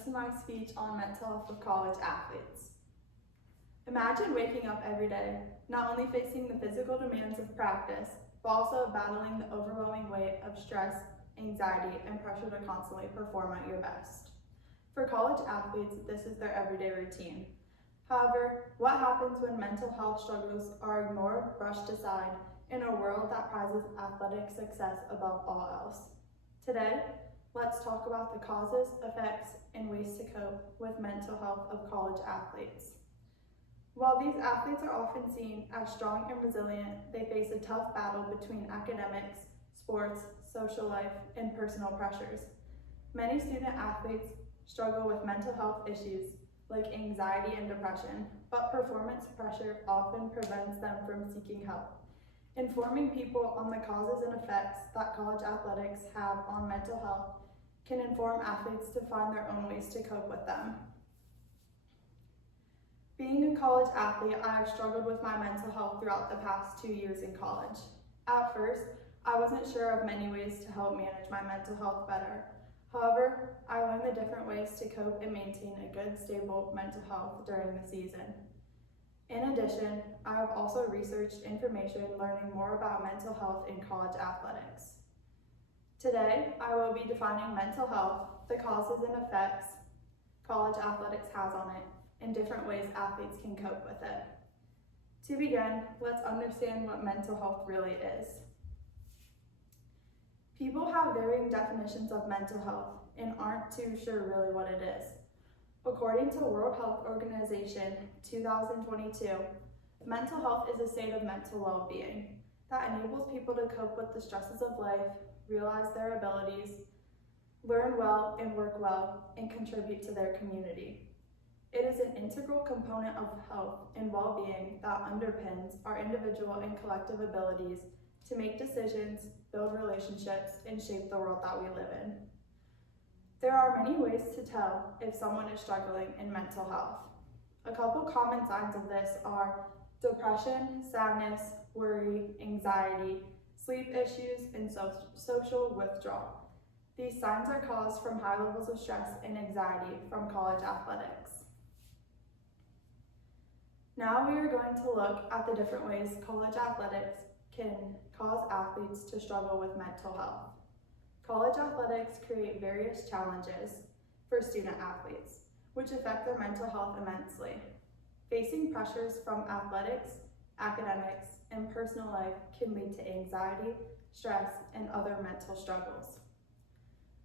listen to my speech on mental health of college athletes. Imagine waking up every day, not only facing the physical demands of practice, but also battling the overwhelming weight of stress, anxiety, and pressure to constantly perform at your best. For college athletes, this is their everyday routine. However, what happens when mental health struggles are ignored, brushed aside, in a world that prizes athletic success above all else? Today, let's talk about the causes, effects, and ways to cope with mental health of college athletes. While these athletes are often seen as strong and resilient, they face a tough battle between academics, sports, social life, and personal pressures. Many student athletes struggle with mental health issues like anxiety and depression, but performance pressure often prevents them from seeking help. Informing people on the causes and effects that college athletics have on mental health can inform athletes to find their own ways to cope with them. Being a college athlete, I have struggled with my mental health throughout the past 2 years in college. At first, I wasn't sure of many ways to help manage my mental health better. However, I learned the different ways to cope and maintain a good, stable mental health during the season. In addition, I have also researched information learning more about mental health in college athletics. Today, I will be defining mental health, the causes and effects college athletics has on it, and different ways athletes can cope with it. To begin, let's understand what mental health really is. People have varying definitions of mental health and aren't too sure really what it is. According to World Health Organization 2022, mental health is a state of mental well-being that enables people to cope with the stresses of life, realize their abilities, learn well and work well, and contribute to their community. It is an integral component of health and well-being that underpins our individual and collective abilities to make decisions, build relationships, and shape the world that we live in. There are many ways to tell if someone is struggling in mental health. A couple common signs of this are depression, sadness, worry, anxiety, sleep issues, and social withdrawal. These signs are caused from high levels of stress and anxiety from college athletics. Now we are going to look at the different ways college athletics can cause athletes to struggle with mental health. College athletics create various challenges for student athletes, which affect their mental health immensely. Facing pressures from athletics, academics, and personal life can lead to anxiety, stress, and other mental struggles.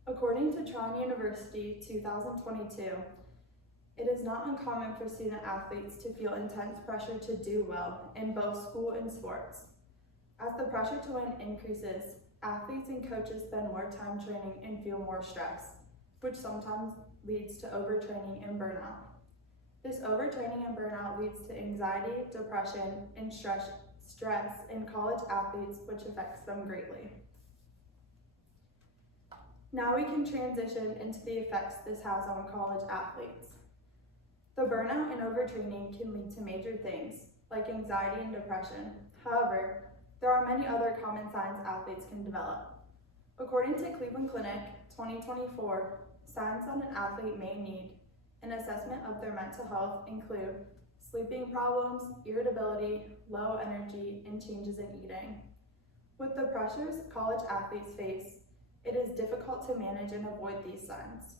According to Trine University 2022, it is not uncommon for student athletes to feel intense pressure to do well in both school and sports. As the pressure to win increases, athletes and coaches spend more time training and feel more stress, which sometimes leads to overtraining and burnout. This overtraining and burnout leads to anxiety, depression, and stress in college athletes, which affects them greatly. Now we can transition into the effects this has on college athletes. The burnout and overtraining can lead to major things, like anxiety and depression. However, there are many other common signs athletes can develop. According to Cleveland Clinic 2024, signs that an athlete may need an assessment of their mental health include sleeping problems, irritability, low energy, and changes in eating. With the pressures college athletes face, it is difficult to manage and avoid these signs.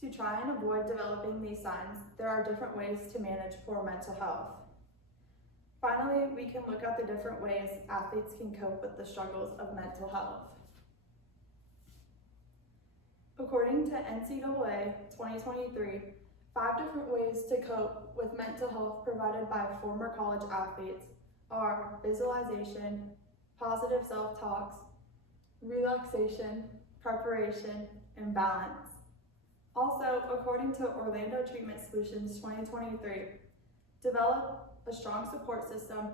To try and avoid developing these signs, there are different ways to manage poor mental health. Finally, we can look at the different ways athletes can cope with the struggles of mental health. According to NCAA 2023, 5 different ways to cope with mental health provided by former college athletes are visualization, positive self-talks, relaxation, preparation, and balance. Also, according to Orlando Treatment Solutions 2023, develop a strong support system,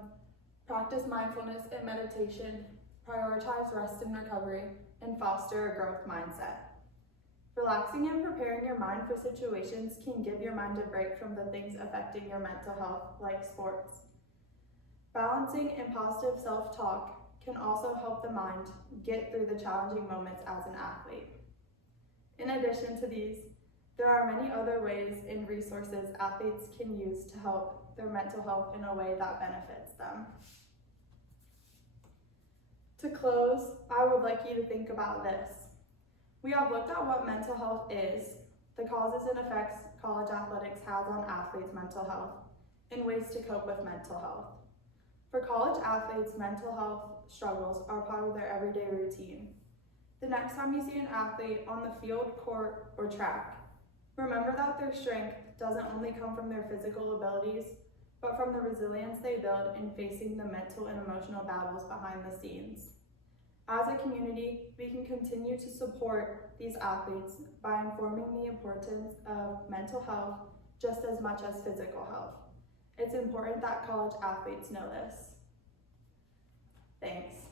practice mindfulness and meditation, prioritize rest and recovery, and foster a growth mindset. Relaxing and preparing your mind for situations can give your mind a break from the things affecting your mental health, like sports. Balancing and positive self-talk can also help the mind get through the challenging moments as an athlete. In addition to these, There are many other ways and resources athletes can use to help their mental health in a way that benefits them. To close, I would like you to think about this. We have looked at what mental health is, the causes and effects college athletics has on athletes' mental health, and ways to cope with mental health. For college athletes, mental health struggles are part of their everyday routine. The next time you see an athlete on the field, court, or track, remember that their strength doesn't only come from their physical abilities, but from the resilience they build in facing the mental and emotional battles behind the scenes. As a community, we can continue to support these athletes by informing the importance of mental health just as much as physical health. It's important that college athletes know this. Thanks.